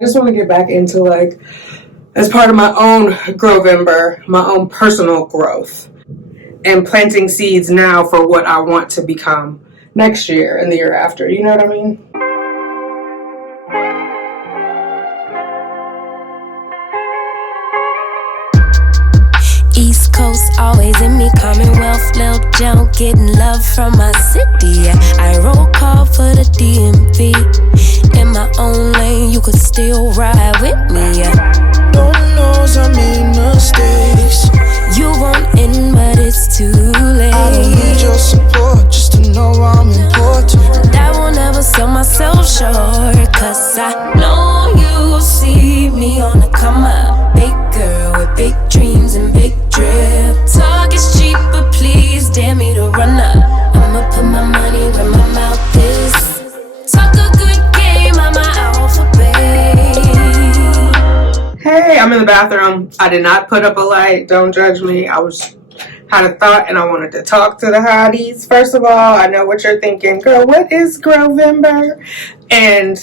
I just want to get back into, like, as part of my own GrowVember, my own personal growth, and planting seeds now for what I want to become next year and the year after. You know what I mean? East Coast, always in me, Commonwealth, Lil Joe, getting love from my city. Yeah. I roll call for the DMV. In my own lane, you could still ride with me. Yeah. Lord knows I made mistakes. You want in, but it's too late. I don't need your support just to know I'm important. I will never sell myself short, cause I know you see me on the come up. Big girl with big dreams and big drip. Talk is cheap, but please dare me to run up. I'ma put my money where my mouth is. Talk a good game, I'm my alphabet. Hey, I'm in the bathroom. I did not put up a light. Don't judge me. Had a thought and I wanted to talk to the hotties. First of all, I know what you're thinking. Girl, what is GrowVember? And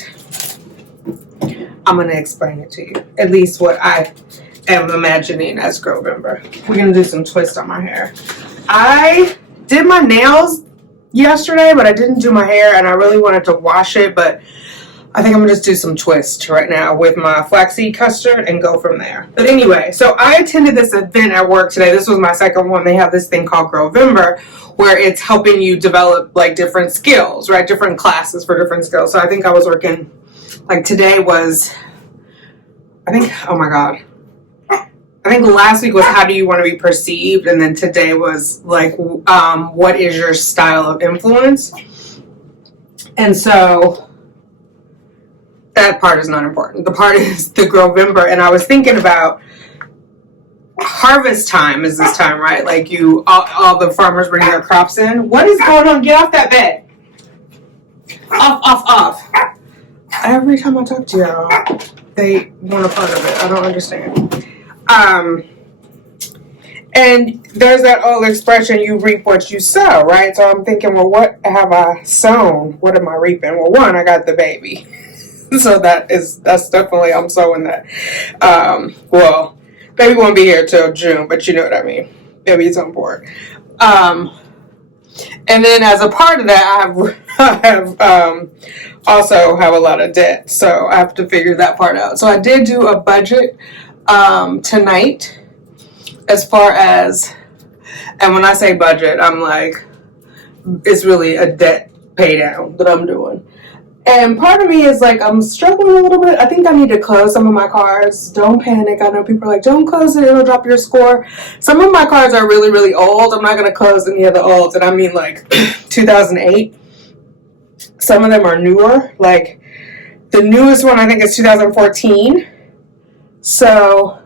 I'm going to explain it to you. At least what I am imagining as GrowVember. We're going to do some twists on my hair. I did my nails yesterday, but I didn't do my hair, and I really wanted to wash it, but I think I'm going to just do some twists right now with my flaxseed custard and go from there. But anyway, so I attended this event at work today. This was my second one. They have this thing called GrowVember where it's helping you develop like different skills, right? Different classes for different skills. So I think I was working, like today was, oh my God. I think last week was how do you want to be perceived? And then today was like, what is your style of influence? And so that part is not important. The part is the GrowVember. And I was thinking about harvest time is this time, right? Like all the farmers bring their crops in. What is going on? Get off that bed. Off. Every time I talk to y'all, they want a part of it. I don't understand. And there's that old expression, you reap what you sow, right? So I'm thinking, well, what have I sown? What am I reaping? Well, one, I got the baby. So that's definitely, I'm sowing that. Well, baby won't be here till June, but you know what I mean. Baby's on board. And then as a part of that, I also have a lot of debt. So I have to figure that part out. So I did do a budget tonight as far as, and when I say budget, I'm like, it's really a debt pay down that I'm doing. And part of me is like, I'm struggling a little bit. I think I need to close some of my cards. Don't panic. I know people are like, don't close it. It'll drop your score. Some of my cards are really, really old. I'm not going to close any of the olds. And I mean like 2008. Some of them are newer. Like the newest one, I think is 2014. So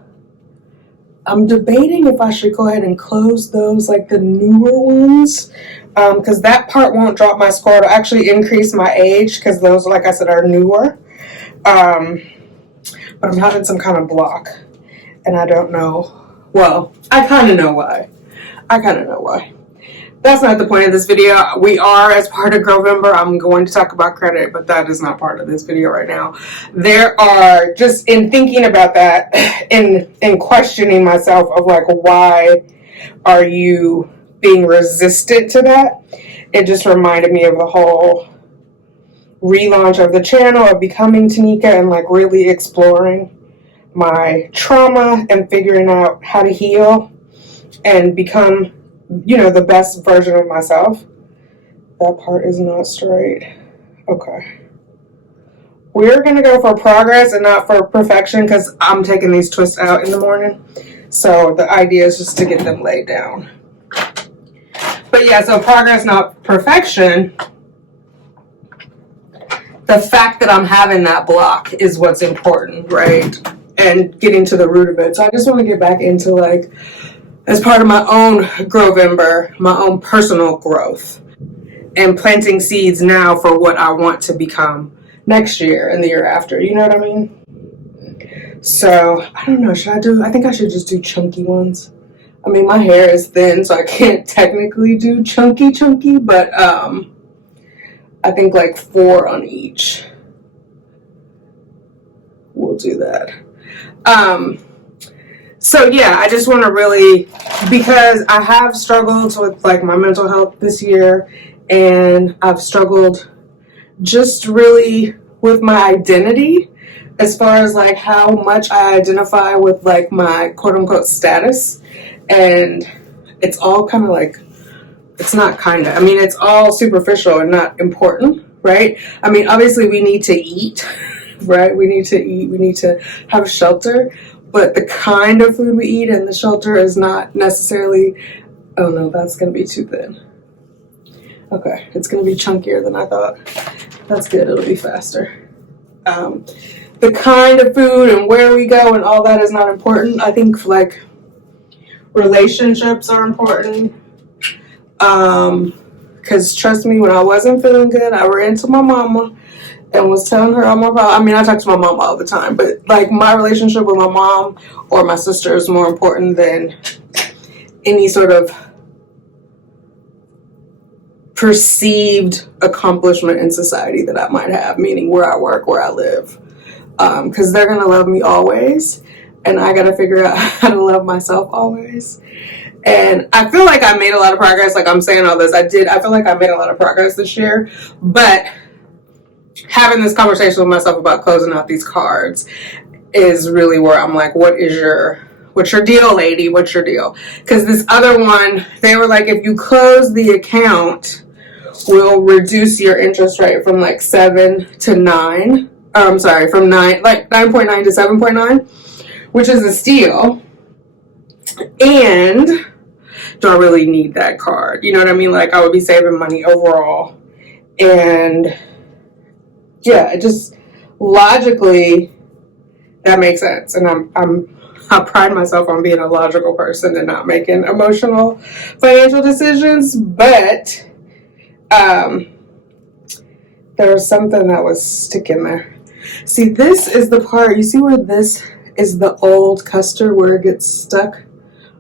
I'm debating if I should go ahead and close those, like the newer ones. Because that part won't drop my score. It'll actually increase my age because those, like I said, are newer. But I'm having some kind of block. And I don't know. Well, I kind of know why. That's not the point of this video. We are, as part of GrowVember, I'm going to talk about credit, but that is not part of this video right now. There are, just in thinking about that, in questioning myself of like, why are you being resistant to that? It just reminded me of the whole relaunch of the channel, of becoming Tanika, and like really exploring my trauma and figuring out how to heal and become, you know, the best version of myself. That part is not straight. Okay. We're going to go for progress and not for perfection because I'm taking these twists out in the morning. So the idea is just to get them laid down. But yeah, so progress, not perfection. The fact that I'm having that block is what's important, right? And getting to the root of it. So I just want to get back into like, as part of my own GrowVember, my own personal growth, and planting seeds now for what I want to become next year and the year after. You know what I mean? So I don't know. I think I should just do chunky ones. I mean, my hair is thin, so I can't technically do chunky, but I think like 4 on each. we'll do that. So yeah, I just want to really, because I have struggled with like my mental health this year, and I've struggled just really with my identity as far as like how much I identify with like my quote unquote status. And it's all kind of like, it's not kind of, I mean, it's all superficial and not important, right? I mean, obviously we need to eat, right? We need to eat, we need to have shelter, but the kind of food we eat and the shelter is not necessarily, oh no, that's going to be too thin. Okay, it's going to be chunkier than I thought. That's good, it'll be faster. The kind of food and where we go and all that is not important. I think like relationships are important. Because trust me, when I wasn't feeling good, I ran to my mama and was telling her all my problems. I mean, I talk to my mom all the time, but like my relationship with my mom or my sister is more important than any sort of perceived accomplishment in society that I might have, meaning where I work, where I live. Because they're going to love me always, and I got to figure out how to love myself always. And I feel like I made a lot of progress. Like I'm saying all this, I feel like I made a lot of progress this year, but having this conversation with myself about closing out these cards is really where I'm like, what's your deal, lady? What's your deal? Because this other one, they were like, if you close the account, we'll reduce your interest rate from like 7 to 9. I'm sorry, from 9.9 to 7.9, which is a steal. And do I really need that card? You know what I mean? Like I would be saving money overall. And yeah, it just logically that makes sense. And I pride myself on being a logical person and not making emotional financial decisions. But there was something that was sticking there. See, this is the part, you see where this is the old custard where it gets stuck?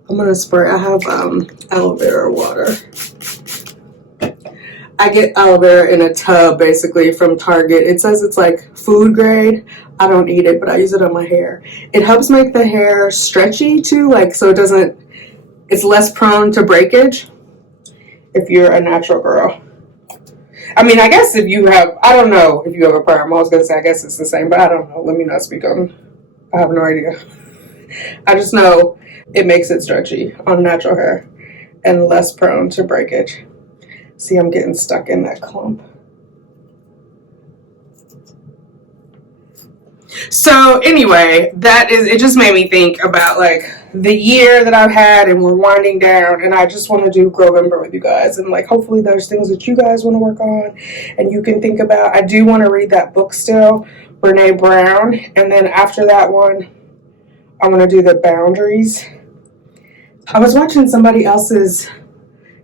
I'm going to spray. I have aloe vera water. I get aloe vera in a tub basically from Target. It says it's like food grade. I don't eat it, but I use it on my hair. It helps make the hair stretchy too, like so it's less prone to breakage if you're a natural girl. I mean, I guess if you have, I don't know if you have a perm. I was going to say, I guess it's the same, but I don't know. Let me not speak on, I have no idea. I just know it makes it stretchy on natural hair and less prone to breakage. See, I'm getting stuck in that clump. So anyway, it just made me think about like the year that I've had, and we're winding down, and I just want to do GrowVember with you guys, and like hopefully there's things that you guys want to work on and you can think about. I do want to read that book still, Brene Brown, and then after that one I want to do the boundaries. I was watching somebody else's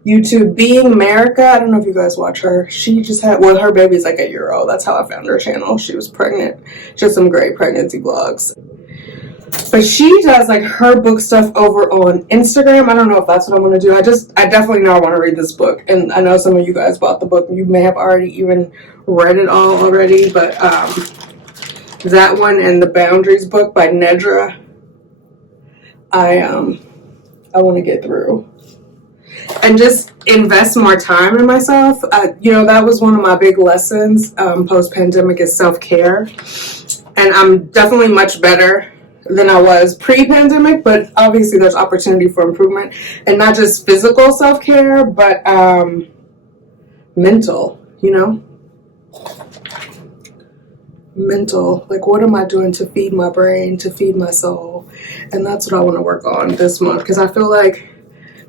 YouTube, Being America. I don't know if you guys watch her. She just had, well, her baby's like a year old. That's how I found her channel. She was pregnant. Just some great pregnancy vlogs. But she does like her book stuff over on Instagram. I don't know if that's what I'm going to do. I definitely know I want to read this book. And I know some of you guys bought the book. You may have already even read it all already. But that one and the Boundaries book by Nedra, I want to get through. And just invest more time in myself. That was one of my big lessons post-pandemic is self-care. And I'm definitely much better than I was pre-pandemic, but obviously there's opportunity for improvement. And not just physical self-care, but mental, mental. Like, what am I doing to feed my brain, to feed my soul? And that's what I want to work on this month, because I feel like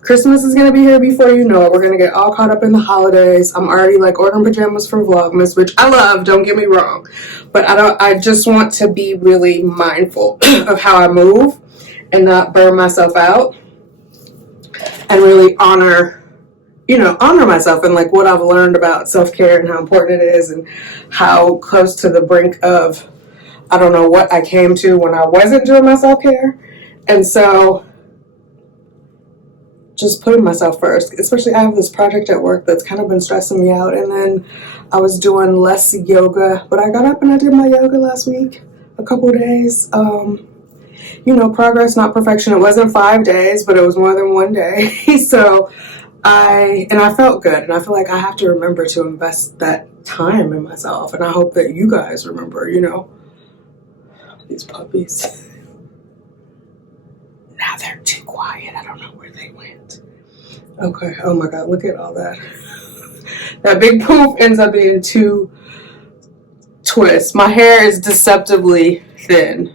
Christmas is going to be here before you know it. We're going to get all caught up in the holidays. I'm already like ordering pajamas for Vlogmas, which I love, don't get me wrong. But I just want to be really mindful of how I move and not burn myself out. And really honor myself and like what I've learned about self-care and how important it is and how close to the brink of, I don't know what I came to when I wasn't doing my self-care. And so just putting myself first, especially I have this project at work that's kind of been stressing me out. And then I was doing less yoga, but I got up and I did my yoga last week. a couple days. You know, progress, not perfection. It wasn't 5 days, but it was more than 1 day. So I felt good, and I feel like I have to remember to invest that time in myself, and I hope that you guys remember, you know. These puppies. Now they're too quiet. I don't know where they went. Okay, oh my God, look at all that. That big poof ends up being 2 twists. My hair is deceptively thin.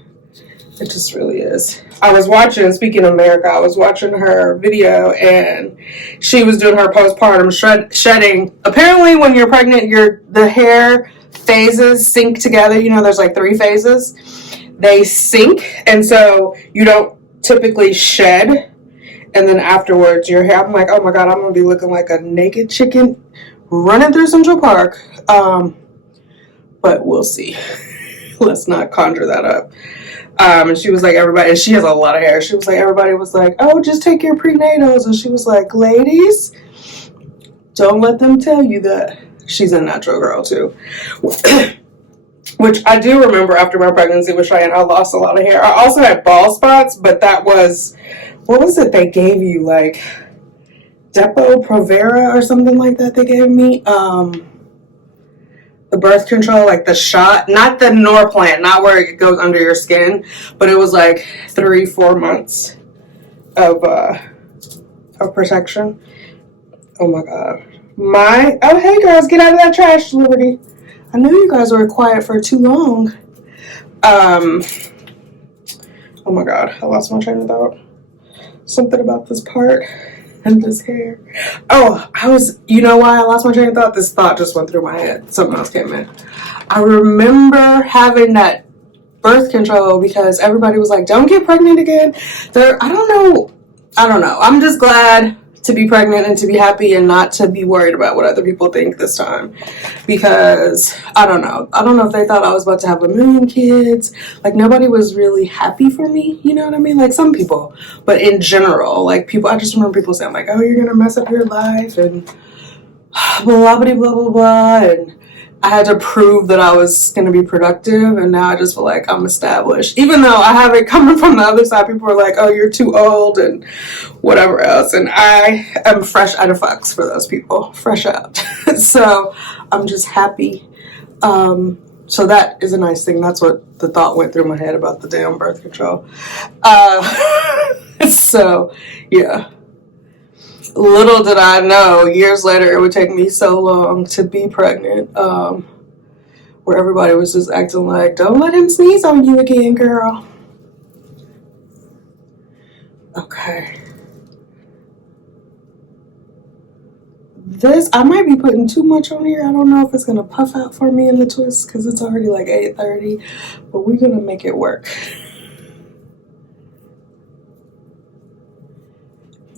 It just really is. I was watching, speaking of America, I was watching her video, and she was doing her postpartum shedding. Apparently when you're pregnant, the hair phases sync together. You know, there's like 3 phases. They sync, and so you don't typically shed, and then afterwards your hair, I'm like, oh my God, I'm gonna be looking like a naked chicken running through Central Park. But we'll see. Let's not conjure that up. And she was like, everybody, and she has a lot of hair. She was like, everybody was like, oh, just take your prenatals. And she was like, ladies, don't let them tell you that. She's a natural girl too. Which I do remember after my pregnancy with Cheyenne, I lost a lot of hair. I also had bald spots, but that was, what was it they gave you? Like Depo-Provera or something like that they gave me. The birth control, like the shot, not the Norplant, not where it goes under your skin, but it was like 3-4 months of protection. Oh my God. Oh, hey girls, get out of that trash, Liberty. I knew you guys were quiet for too long. Oh my God, I lost my train of thought. Something about this part and this hair. Oh, you know why I lost my train of thought? This thought just went through my head. Something else came in. I remember having that birth control because everybody was like, don't get pregnant again. I don't know. I'm just glad to be pregnant and to be happy and not to be worried about what other people think this time, because I don't know if they thought I was about to have 1 million kids. Like, nobody was really happy for me, you know what I mean? Like, some people, but in general, like, people, I just remember people saying like, oh, you're gonna mess up your life and blah blah blah blah blah, and I had to prove that I was going to be productive, and now I just feel like I'm established. Even though I have it coming from the other side, people are like, oh, you're too old and whatever else. And I am fresh out of fucks for those people. Fresh out. So I'm just happy. So that is a nice thing. That's what the thought went through my head about the damn birth control. So, yeah. Little did I know, years later, it would take me so long to be pregnant, where everybody was just acting like, don't let him sneeze on you again, girl. Okay. I might be putting too much on here. I don't know if it's going to puff out for me in the twist because it's already like 8:30, but we're going to make it work.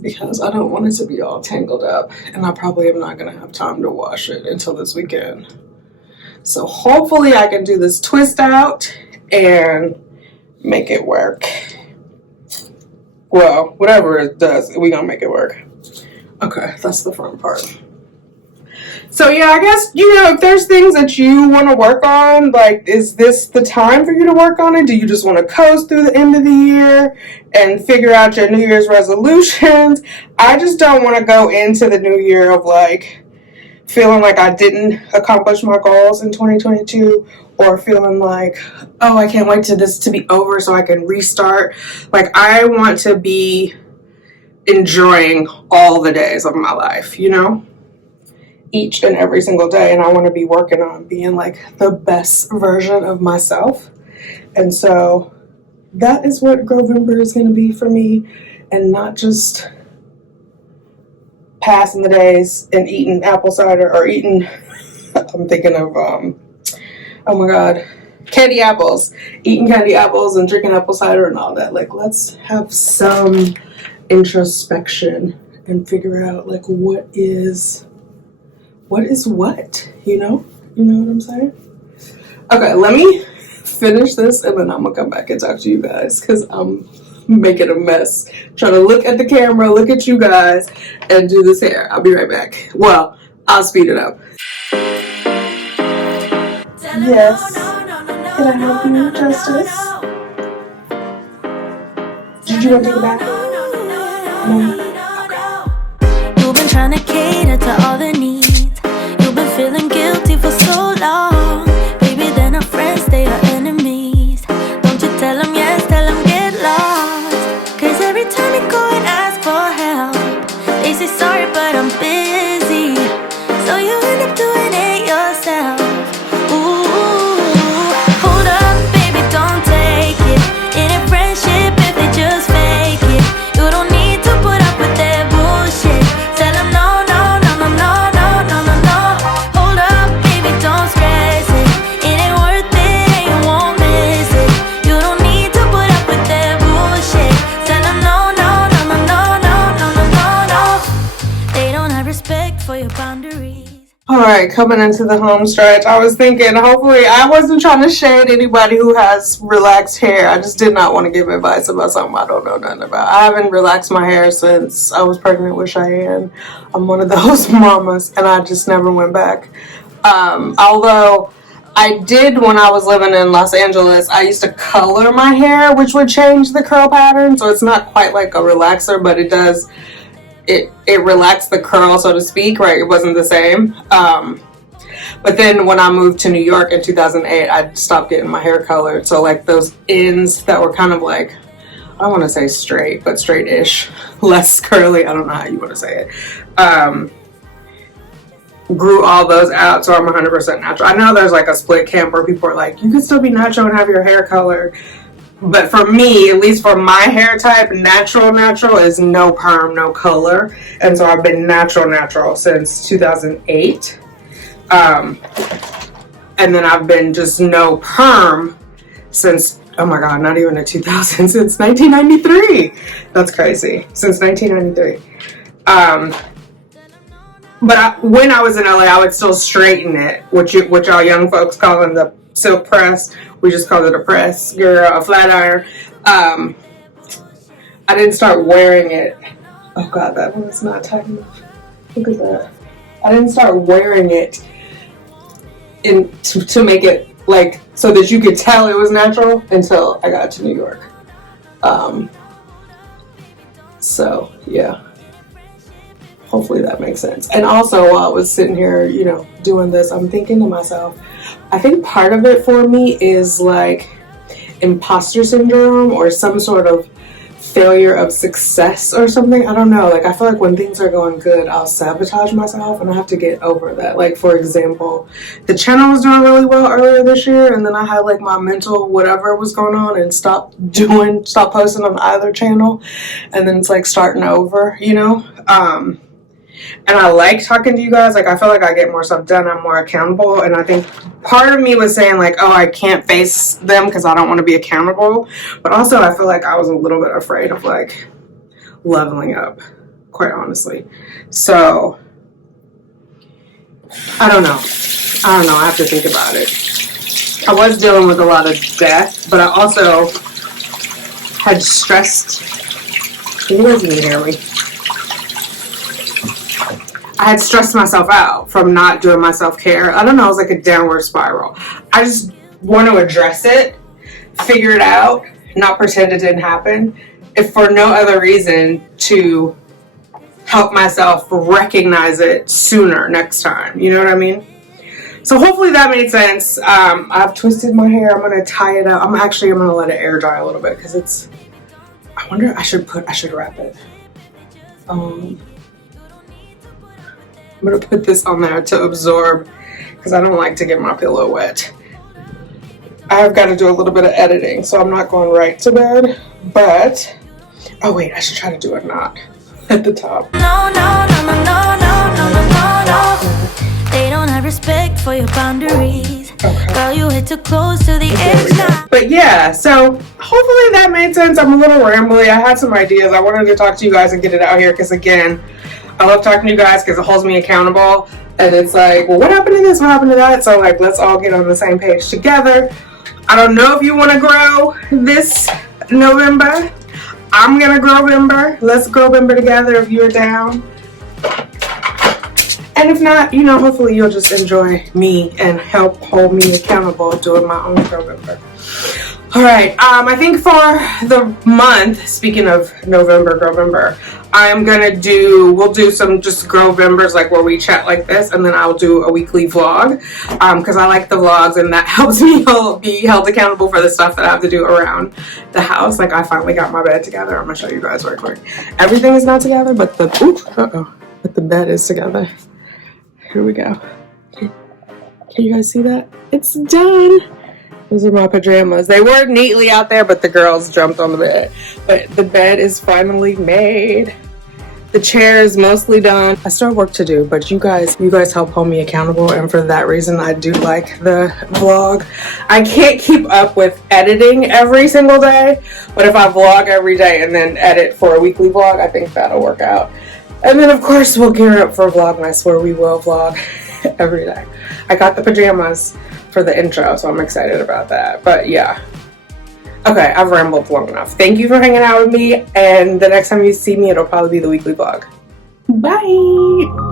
Because I don't want it to be all tangled up, and I probably am not going to have time to wash it until this weekend. So hopefully I can do this twist out and make it work. Well, whatever it does, we're going to make it work. Okay, that's the front part. So yeah, I guess, if there's things that you want to work on, like, is this the time for you to work on it? Do you just want to coast through the end of the year and figure out your New Year's resolutions? I just don't want to go into the new year of like feeling like I didn't accomplish my goals in 2022, or feeling like, oh, I can't wait to this to be over so I can restart. Like, I want to be enjoying all the days of my life, each and every single day, and I want to be working on being like the best version of myself. And so that is what GrowVember is going to be for me, and not just passing the days and eating apple cider or eating I'm thinking of oh my God, candy apples, eating candy apples and drinking apple cider and all that. Like, let's have some introspection and figure out like what is what, you know what I'm saying? Okay, let me finish this and then I'm gonna come back and talk to you guys, because I'm making a mess trying to look at the camera, look at you guys, and do this hair. I'll be right back. Well, I'll speed it up. Yes. Can I help you, Justice? Did you want to take a bath? No? You've been trying to cater to all the needs. You've been feeling guilty for so long. Baby, they're not friends, they are enemies. Don't you tell them yes, tell them get lost. Cause every time you go and ask for help, they say sorry but I'm busy. So you end up doing it yourself. Ooh, hold up, baby, don't take it. It ain't friendship if they just fake it. You don't need to put up with their bullshit. Tell them no, no, no, no, no, no, no, no, no. Hold up, baby, don't stress it. It ain't worth it and you won't miss it. You don't need to put up with their bullshit. Tell them no, no, no, no, no, no, no, no, no, no. They don't have respect for your boundaries. Alright, coming into the home stretch, I was thinking, hopefully, I wasn't trying to shade anybody who has relaxed hair. I just did not want to give advice about something I don't know nothing about. I haven't relaxed my hair since I was pregnant with Cheyenne. I'm one of those mamas, and I just never went back. Although, I did when I was living in Los Angeles, I used to color my hair, which would change the curl pattern, so it's not quite like a relaxer, but it does. It relaxed the curl, so to speak, right? It wasn't the same. But then when I moved to New York in 2008, I stopped getting my hair colored. So like those ends that were kind of like, I don't want to say straight, but straight-ish, less curly. I don't know how you want to say it. Grew all those out, so I'm 100% natural. I know there's like a split camp where people are like, you can still be natural and have your hair colored. But for me, at least for my hair type, natural is no perm, no color. And so I've been natural since 2008. And then I've been just no perm since, oh my God, not even a 2000, since 1993. That's crazy. Since 1993. But when I was in LA, I would still straighten it, which y'all young folks call in the silk press. We just call it a press, girl, a flat iron. I didn't start wearing it. Oh God, that one's not tight enough. Look at that. I didn't start wearing it to make it like so that you could tell it was natural until I got to New York. So yeah. Hopefully that makes sense. And also while I was sitting here, doing this, I'm thinking to myself, I think part of it for me is like imposter syndrome or some sort of failure of success or something. I don't know. Like I feel like when things are going good, I'll sabotage myself and I have to get over that. Like for example, the channel was doing really well earlier this year and then I had like my mental whatever was going on and stopped posting on either channel. And then it's like starting over, And I like talking to you guys. Like, I feel like I get more stuff done. I'm more accountable. And I think part of me was saying, like, oh, I can't face them because I don't want to be accountable. But also, I feel like I was a little bit afraid of, like, leveling up, quite honestly. So, I don't know. I have to think about it. I was dealing with a lot of death, but I also had stressed. Can you guys hear me? I had stressed myself out from not doing my self-care. I don't know, it was like a downward spiral. I just want to address it, figure it out, not pretend it didn't happen, if for no other reason to help myself recognize it sooner next time. You know what I mean? So hopefully that made sense. I've twisted my hair. I'm going to tie it up. I'm going to let it air dry a little bit because I wonder, I should wrap it. I'm going to put this on there to absorb because I don't like to get my pillow wet. I have got to do a little bit of editing, so I'm not going right to bed, but, oh wait, I should try to do a knot at the top. No. They don't have respect for your boundaries. Okay. Girl, you hit too close to the edge now. But yeah, so hopefully that made sense. I'm a little rambly. I had some ideas. I wanted to talk to you guys and get it out here because, again, I love talking to you guys because it holds me accountable. And it's like, well, what happened to this? What happened to that? So, like, let's all get on the same page together. I don't know if you want to grow this November. I'm going to GrowVember. Let's GrowVember together if you're down. And if not, you know, hopefully you'll just enjoy me and help hold me accountable doing my own GrowVember. All right, I think for the month, speaking of November, GrowVember, we'll do some just GrowVembers, like where we chat like this, and then I'll do a weekly vlog, because I like the vlogs, and that helps me be held accountable for the stuff that I have to do around the house. Like, I finally got my bed together. I'm gonna show you guys real quick. Everything is not together, but the bed is together. Here we go. Can you guys see that? It's done. Those are my pajamas. They were neatly out there, but the girls jumped on the bed. But the bed is finally made. The chair is mostly done. I still have work to do, but you guys help hold me accountable, and for that reason, I do like the vlog. I can't keep up with editing every single day, but if I vlog every day and then edit for a weekly vlog, I think that'll work out. And then, of course, we'll gear up for Vlogmas, where we will vlog every day. I got the pajamas for the intro, so I'm excited about that. But yeah. Okay, I've rambled long enough. Thank you for hanging out with me, and the next time you see me, it'll probably be the weekly vlog. Bye!